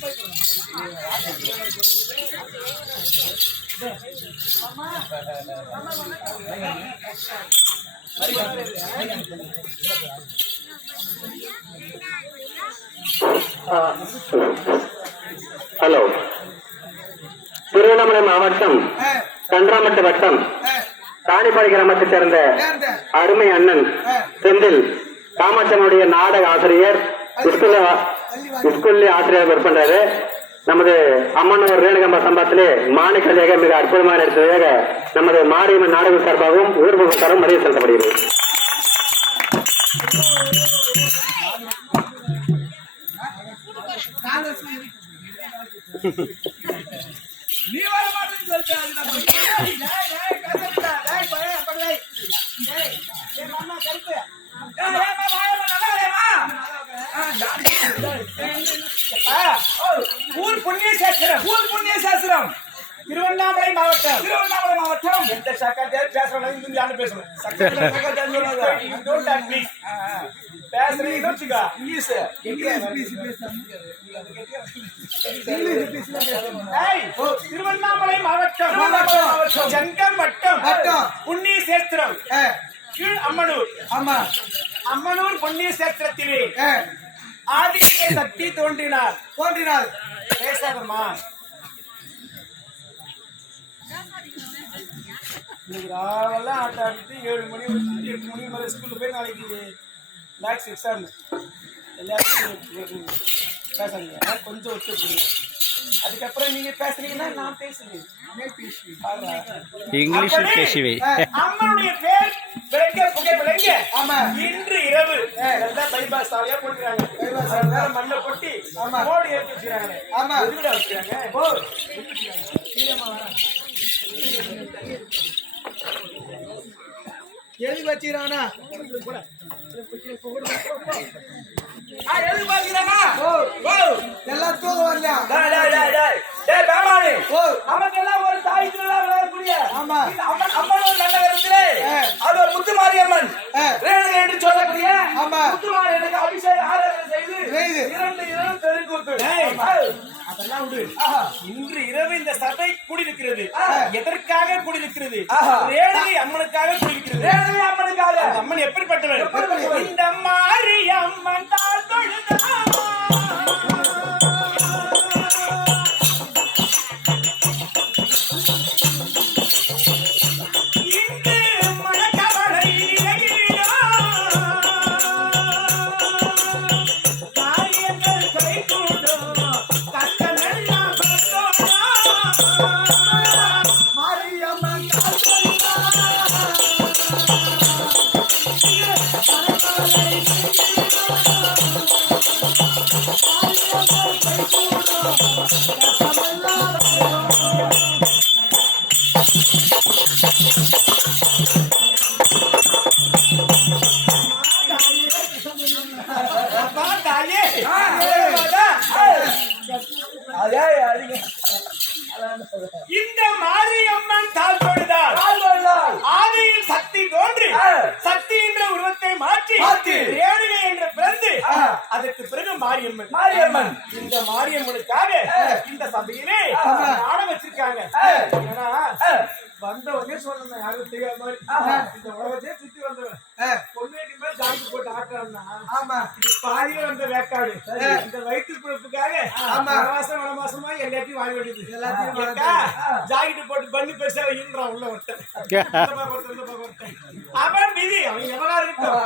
Hello, Tiruvannamalai மாவட்டம் கன்றாமட்டு வட்டம் தானிப்பாடி கிராமத்தைச் சேர்ந்த அருமை அண்ணன் செந்தில் காமாட்சனுடைய நாடக ஆசிரியர், ஸ்கூல்ல ஆசிரியர் ஒர்க் பண்றாரு. நமது அம்மனவர் ரேணுகம்பா சம்பவத்திலே மாணிக்கலையாக மிக அற்புதமான நடித்ததாக நமது மாரியம்மன் நாடக சார்பாகவும் ஊர்வலம் மரியாதை செலுத்தப்படுகிறது. நீ வர மாட்டேன்னு சொல்லிட்டு ஊர் புண்ணிய சாஸ்திரம் திருவண்ணாமலை மாவட்டம் எந்த சக்கரை பேசுறோம் யாரு பேசுறோம் திருவண்ணாமலை மாவட்டம் ஜங்கம் வட்டம் புண்ணிய சேத்திரம் கீழ் அம்மனூர் புண்ணிய சேத்திரத்திலே ஆதித்ய சக்தி தோன்றினார். பேசாதம்மா, ராவெல்லாம் ஆட்ட ஆடிட்டு 7 மணி 8 மணி மேலே ஸ்கூலில் போய் நாளைக்கு மேக்ஸ் எக்ஸாம் எல்லாருக்கும் பேசுறீங்க, கொஞ்சம் ஒத்துக்கிறீங்க. அதுக்கப்புறம் நீங்க பேசுறீங்கன்னா நான் பேசுறேன். இங்கிலீஷ் பேசுவே. அம்மனுடைய பேர் விளங்க. ஆமா, இன்று இரவு பைபாஸ் சாலையா போட்டுறாங்க, மண்ணை கொட்டி மோடி ஏற்றி வச்சுக்கிறாங்க. ஆமா, எதுவிட வச்சுக்கிறாங்க. எது வச்சுக்கிறானா எல்லாம் தூக்கம் வரலையா? நமக்கெல்லாம் ஒரு தாய் திருவிழா விளையாடக்கூடிய அது ஒரு முத்து மாரியம்மன் என்று சொல்லக்கூடிய முத்துமாரியனுக்கு அபிஷேக ஆராதனை செய்து 2 இரவு தெருக்கூத்து. அதெல்லாம் உண்டு. இன்று இரவு இந்த சபை கூடியிருக்கிறது. எதற்காக கூடியிருக்கிறது? ரேணுகை அம்மனுக்காக கூடியிருக்கிறது. ரேணுகை அம்மனுக்காக. அம்மன் எப்படிப்பட்டவர்? இந்த மாரியம்மன் தாழ் தொழுதா இந்த மாரியம்மன் தாழ் தொழுதாள். ஆதியில் சக்தி தோன்றி சக்தி என்ற உருவத்தை மாற்றி ரேணுகை என்ற பிறந்து அதற்கு பிறகு மாரியம்மன். இந்த மாரியம்மனுக்காக இந்த சபையிலே நாடகம் வச்சிருக்காங்க. வந்தவனே சொல்லணும், யாரும் தெரியாத மாதிரி இந்த உலகத்தையே சுத்தி வந்தவன் பொண்ணேட்டி மேல ஜாக்கி போட்டு ஆட்டான்னா இது பாதியில வந்த வேக்காடு. இந்த வயிற்று பிறப்புக்காக வனமாசமா எல்லாத்தையும் வாங்க வேண்டியது. ஜாக்கெட்டு போட்டு பண்ணி பெருசா ஈன்றான் உள்ள ஒருத்தன். அவன் விதி, அவன் எவனா இருக்கும்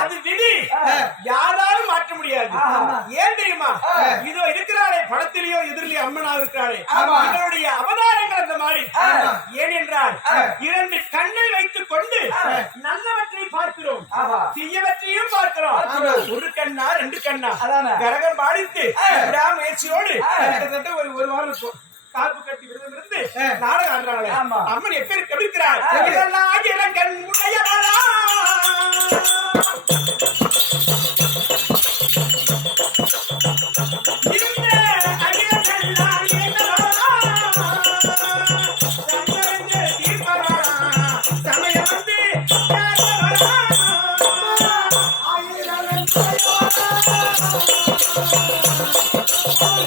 அது விதி, யாராலும் மாற்ற முடியாது. ஏன் தெரியுமா? இதோ இருக்கிறாரே படத்திலேயோ எதிரிலேயோ அம்மனா இருக்கிறாரே, இவருடைய அவதாரங்கள் அந்த மாதிரி. ஏன் என்றால் 2 கண்ணை வைத்துக் கொண்டு நல்லவற்றை பார்க்கிறோம், தீயவற்றையும் பார்க்கிறோம். 1 கண்ணா 2 கண்ணா கரகம் பாடித்து முயற்சியோடு கிட்டத்தட்ட ஒரு வாரம் இருக்கும். காப்பு கட்டி விரதம் இருந்து நாடகம் ஆடுறாங்களே, அம்மன் எப்படி இருக்கிறார்? கண் முனையவரா Oh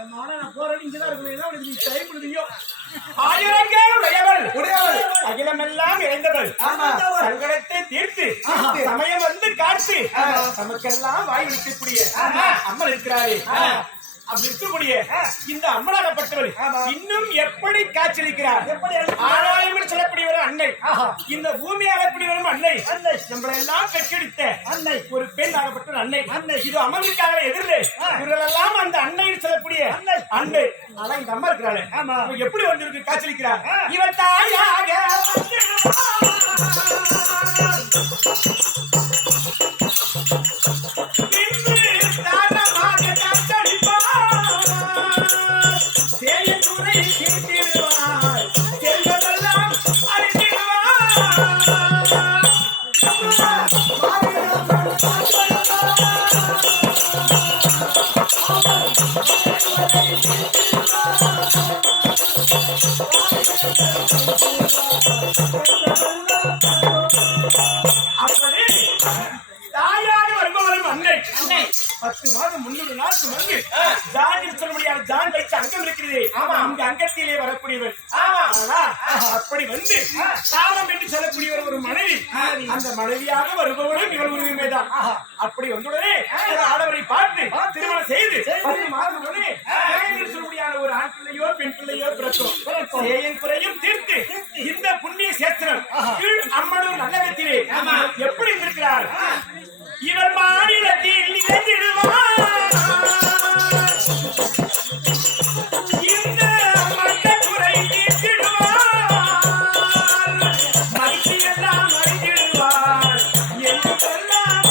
என் மாலை நான் போறேன் இங்கதான் இருக்கணும் நீ டைம் முடியும் ஆயிரங்கள் உடையவள் அகிலமெல்லாம் இணைந்தவள் சங்கடத்தை தீர்த்து சமயம் வந்து காத்து நமக்கெல்லாம் வாய் விழிக்கக்கூடிய அம்மன் இருக்கிறாரே அப்படி இருக்கக்கூடிய இந்த அம்மனாகப்பட்டவள் இன்னும் எப்படி காட்சியளிக்கிறார் ஆராயம் சொல்லப்படி வரும் அன்னை இந்த பூமியாக எப்படி வரும் அன்னை நம்மளை எல்லாம் பெற்றெடுத்த அன்னை ஒரு பெண் ஆகப்பட்ட அன்னை இது அம்மனுக்காக எதிரிலே இவர்களெல்லாம் அந்த அன்னைன்னு சொல்லக்கூடிய அன்னை ஆனா இந்த அம்மா இருக்கிறாளே எப்படி வந்து காட்சியளிக்கிறார் இவள் தாயாக அப்படி தாயாக வருபவரும் அன்னை 10 மாதம் 300 நாளுக்கு முன்பு ஜானில் சொல்ல முடியாத ஜான் வைத்த அங்கம் இருக்கிறது இந்த அங்கத்திலே வரக்கூடியவர் ஆனா அப்படி வந்து சாலம் என்று சொல்லக்கூடியவர் ஒரு மனைவி அந்த மனைவியாக வருபவரும் இவர் உரிமைதான் அப்படி வந்துடனே ஒரு ஆடவரை பார்த்து திருமணம் செய்து 10 மாதம் உடனே சொல்ல முடியாத ஒரு ஆண் பிள்ளையோ பெண் பிள்ளையோ பிறக்கும் சேயன் குறையும் தீர்த்து இந்த புண்ணிய சேத்திரம் கீழ் அம்மனும் நல்லகத்திலே எப்படி இருக்கிறார் இவர் மாநிலத்தில் நிகழ்ந்திடுவார் இந்த மக்கள் குறை தீர்த்திடுவார் மகிழ்ச்சியெல்லாம் அறிந்திடுவார் என்றெல்லாம்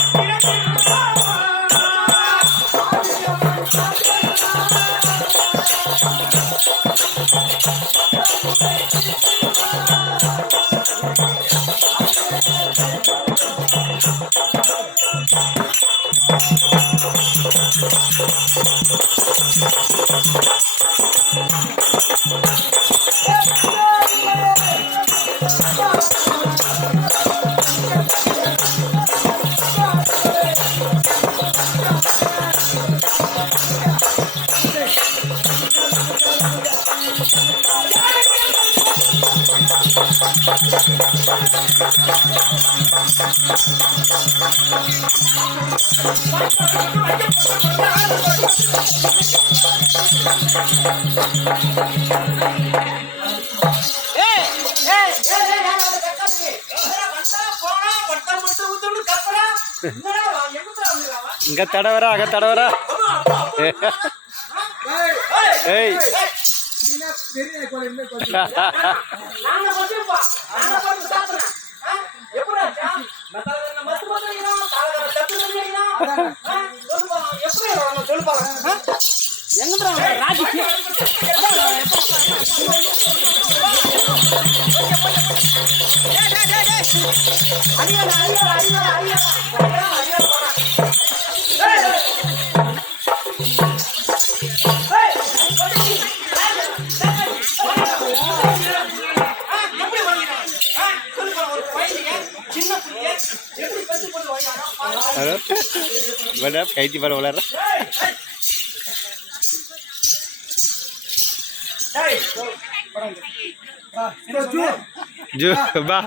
இங்க தடவரா அங்க தடவரா ஏய் Benar, kayak gimana ular? Ju, bah.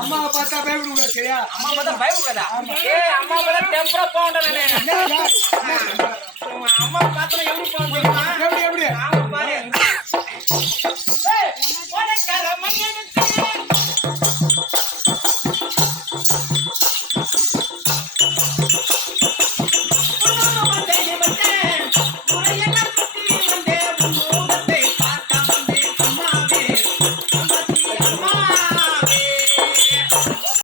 அம்மா பார்த்தா பயப்படுங்க சரியா அம்மா பார்த்தா பயப்படுறதா ஏய் அம்மா பார்த்தா டெம்பரா போண்டா நானே அம்மா பார்த்தா எவ்வளவு போண்டா